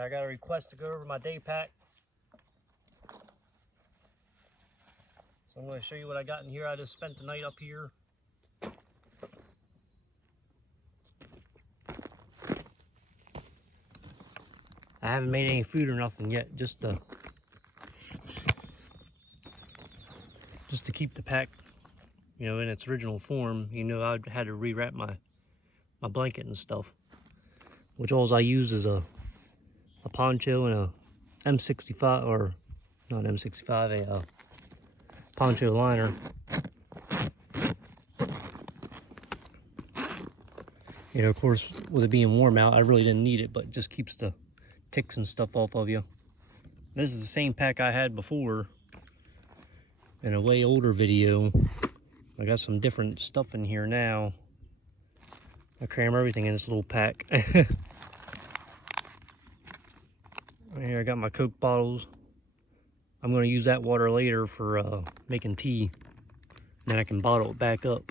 I got a request to go over my day pack. So I'm going to show you what I got in here. I just spent the night up here. I haven't made any food or nothing yet, just to keep the pack, you know, in its original form. You know, I had to rewrap my blanket and stuff, which all I use is a poncho and a M65, or not M65, a poncho liner. You know, of course, with it being warm out, I really didn't need it, but it just keeps the ticks and stuff off of you. This is the same pack I had before in a way older video. I got some different stuff in here now. I cram everything in this little pack. Right here I got my Coke bottles. I'm going to use that water later for making tea. Then I can bottle it back up.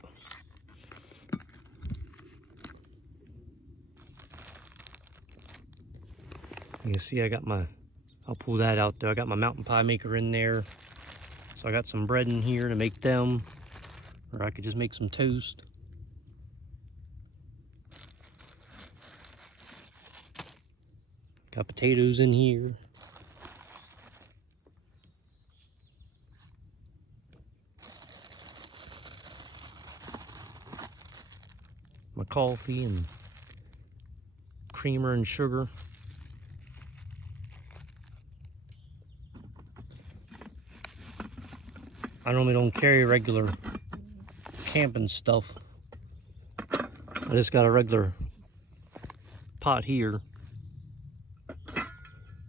You can see I got I'll pull that out there. I got my mountain pie maker in there. So I got some bread in here to make them. Or I could just make some toast. Got potatoes in here. My coffee and creamer and sugar. I normally don't carry regular camping stuff. I just got a regular pot here.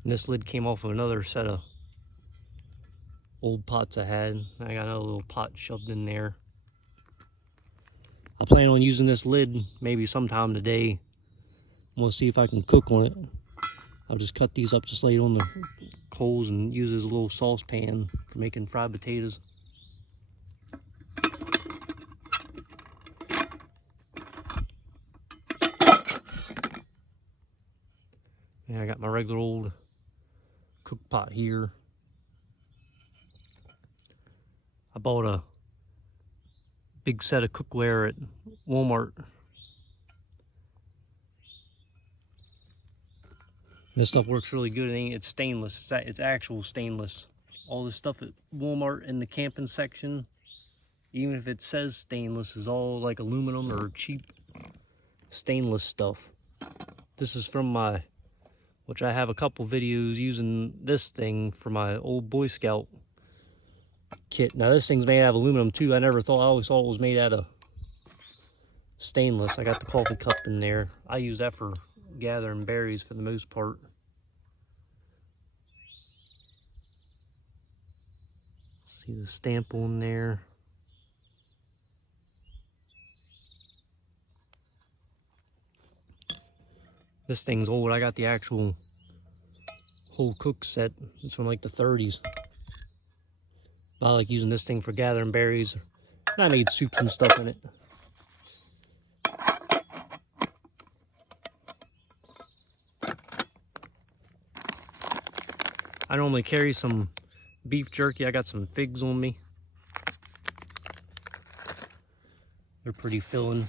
And this lid came off of another set of old pots I had. I got another little pot shoved in there. I plan on using this lid maybe sometime today. We'll see if I can cook on it. I'll just cut these up, just lay it on the coals and use it as a little saucepan for making fried potatoes. Yeah, I got my regular old cook pot here. I bought a big set of cookware at Walmart. This stuff works really good. It's stainless. It's actual stainless. All this stuff at Walmart in the camping section, even if it says stainless, is all like aluminum or cheap stainless stuff. This is from which I have a couple videos using this thing for my old Boy Scout kit. Now this thing's made out of aluminum too. I always thought it was made out of stainless. I got the coffee cup in there. I use that for gathering berries for the most part. See the stamp on there. This thing's old. I got the actual whole cook set. It's from like the 30s. I like using this thing for gathering berries. And I made soups and stuff in it. I normally carry some beef jerky. I got some figs on me. They're pretty filling.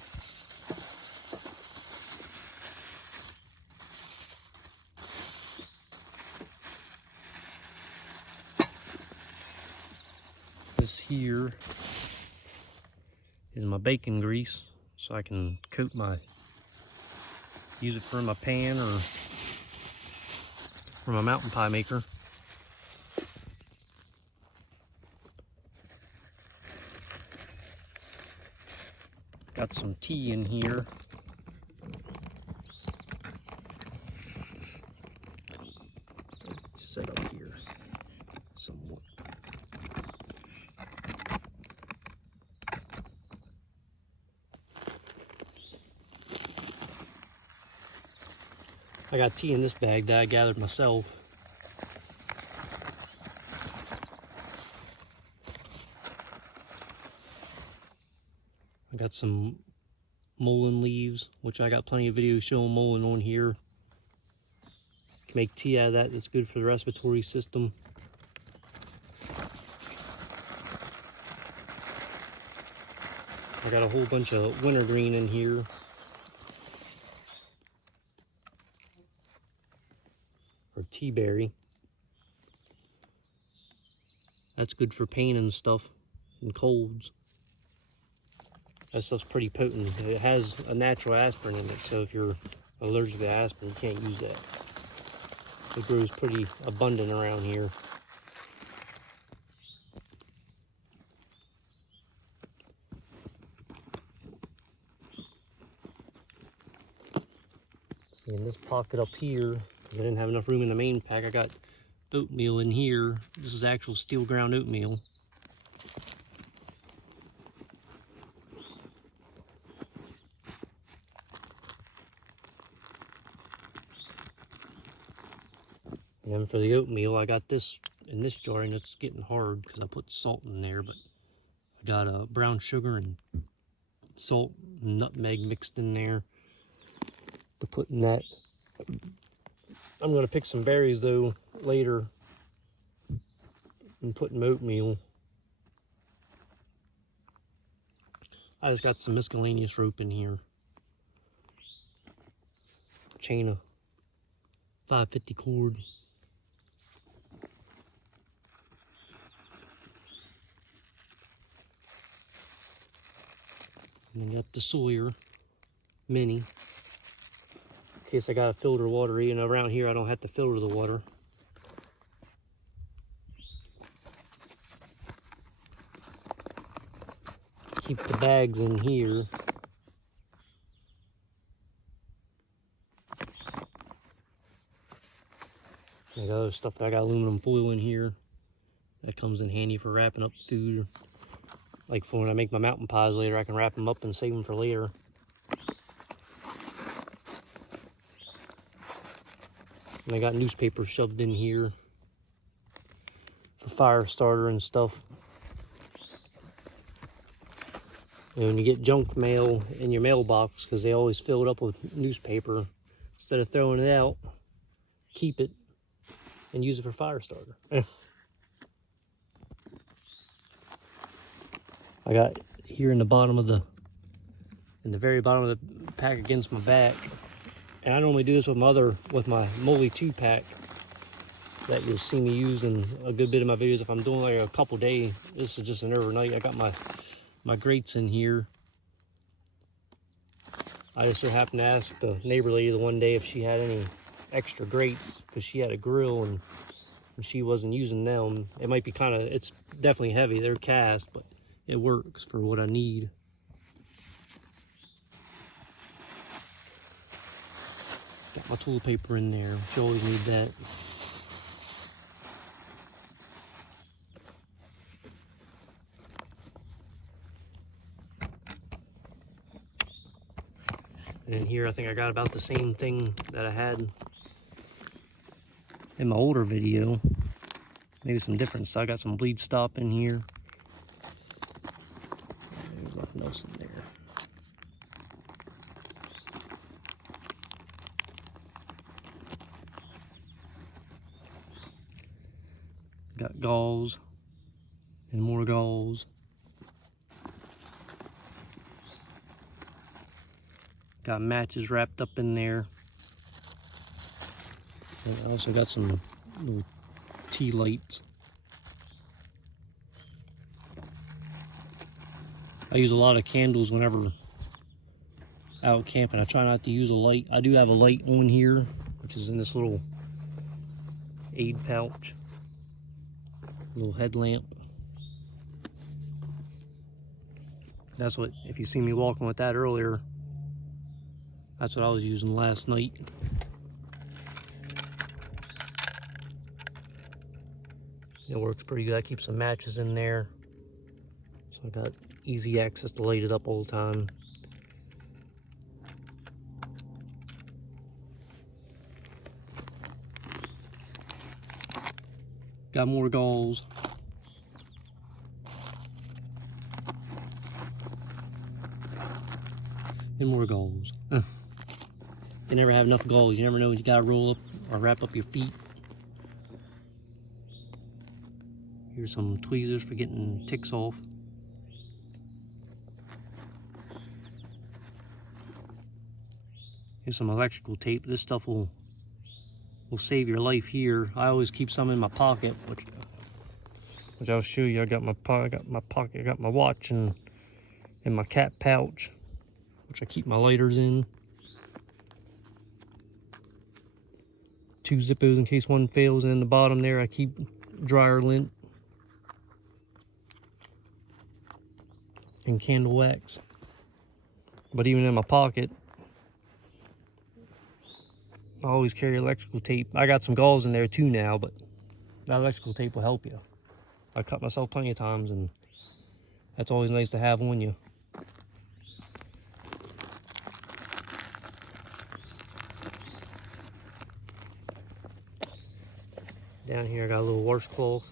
This here is my bacon grease, so I can use it for my pan or for my mountain pie maker. Got some tea in here. Set up here somewhat. I got tea in this bag that I gathered myself. I got some mullein leaves, which I got plenty of videos showing mullein on here. can make tea out of that. That's good for the respiratory system. I got a whole bunch of wintergreen in here. Or tea berry. That's good for pain and stuff, and colds. That stuff's pretty potent. It has a natural aspirin in it, so if you're allergic to aspirin, you can't use that. It grows pretty abundant around here. See, in this pocket up here, because I didn't have enough room in the main pack, I got oatmeal in here. This is actual steel ground oatmeal. And then for the oatmeal, I got this in this jar, and it's getting hard because I put salt in there, but I got brown sugar and salt and nutmeg mixed in there to put in that. I'm going to pick some berries though later and put in oatmeal. I just got some miscellaneous rope in here. Chain of 550 cord. And then got the Sawyer Mini. In case I gotta filter water. Even around here I don't have to filter the water. Keep the bags in here. I got other stuff. I got aluminum foil in here. That comes in handy for wrapping up food. Like for when I make my mountain pies later, I can wrap them up and save them for later. And I got newspaper shoved in here for fire starter and stuff. And when you get junk mail in your mailbox, because they always fill it up with newspaper, instead of throwing it out, keep it and use it for fire starter. I got here in the bottom of the, very bottom of the pack against my back. And I normally do this with my Moly 2 pack that you'll see me use in a good bit of my videos if I'm doing like a couple days. This is just an overnight. I got my grates in here. I just so happened to ask the neighbor lady the one day if she had any extra grates, because she had a grill and she wasn't using them. It might be it's definitely heavy. They're cast, but it works for what I need. Got my toilet paper in there. You always need that. And in here, I think I got about the same thing that I had in my older video. Maybe some different stuff. I got some bleed stop in here. There's nothing else in there. Got gauze and more gauze. Got matches wrapped up in there. And I also got some little tea lights. I use a lot of candles whenever out camping. I try not to use a light. I do have a light on here, which is in this little aid pouch. Little headlamp. That's what, if you see me walking with that earlier, that's what I was using last night. It works pretty good. I keep some matches in there, so I got easy access to light it up all the time. Got more gauze. And more gauze. You never have enough gauze. You never know when you gotta roll up or wrap up your feet. Here's some tweezers for getting ticks off. Here's some electrical tape. This stuff will save your life here. I always keep some in my pocket, which I'll show you. I got my pocket, I got my watch and my cat pouch, which I keep my lighters in. 2 Zippos in case one fails, and in the bottom there I keep dryer lint and candle wax. But even in my pocket, I always carry electrical tape. I got some gauze in there too now, but that electrical tape will help you. I cut myself plenty of times, and that's always nice to have on you. Down here I got a little washcloth.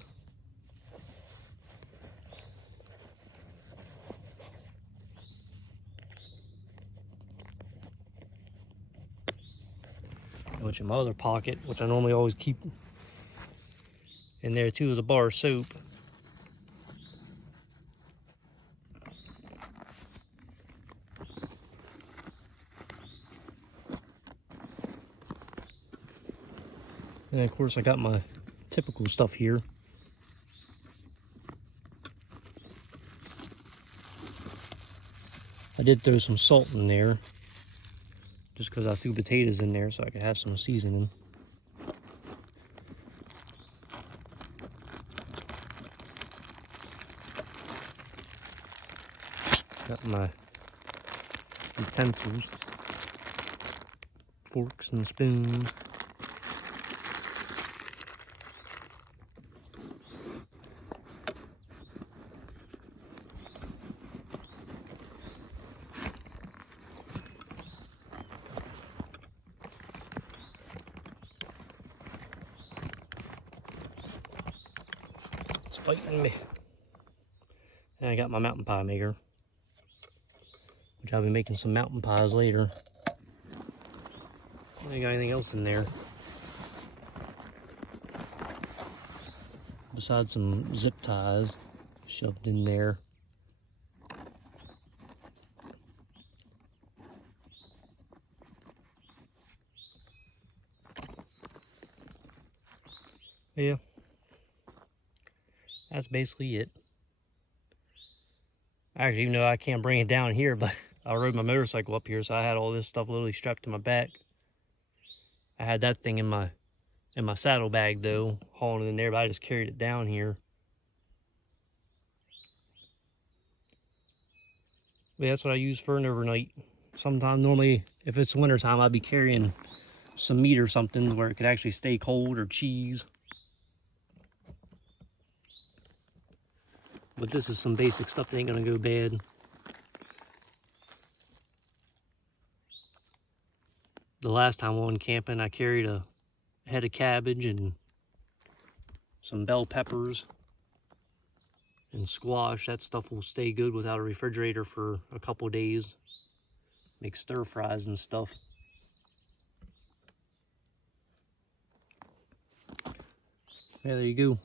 Which in my other pocket, which I normally always keep in there too, is a bar of soap. And of course I got my typical stuff here. I did throw some salt in there, just because I threw potatoes in there so I could have some seasoning. Got my utensils, forks and spoons. It's fighting me. And I got my mountain pie maker, which I'll be making some mountain pies later. I ain't got anything else in there besides some zip ties shoved in there. Yeah, that's basically it. Actually, even though I can't bring it down here, but I rode my motorcycle up here, so I had all this stuff literally strapped to my back. I had that thing in my saddlebag though, hauling it in there, but I just carried it down here. But that's what I use for an overnight. Sometimes, normally, if it's wintertime, I'd be carrying some meat or something where it could actually stay cold, or cheese. But this is some basic stuff that ain't gonna go bad. The last time I went camping, I carried a head of cabbage and some bell peppers and squash. That stuff will stay good without a refrigerator for a couple of days. Make stir fries and stuff. Yeah, there you go.